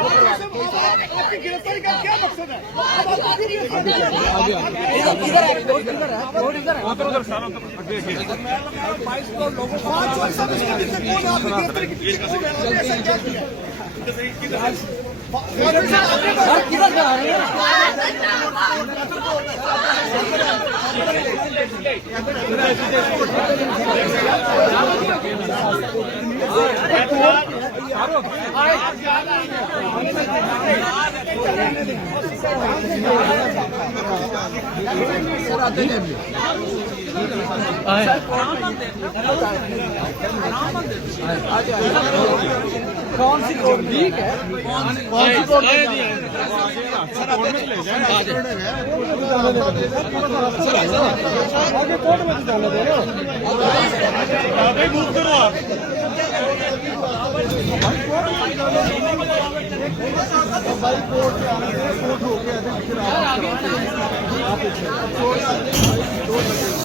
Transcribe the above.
आपकी गिरफ्तारी का क्या मकसद है? कौन सी कोर्ट लीक है? कौन सी कोर्ट आगे कोर्ट में जाने दे रहे हो? आगे मूव करो आप। भाई कोर्ट से आने कोर्ट हो गया।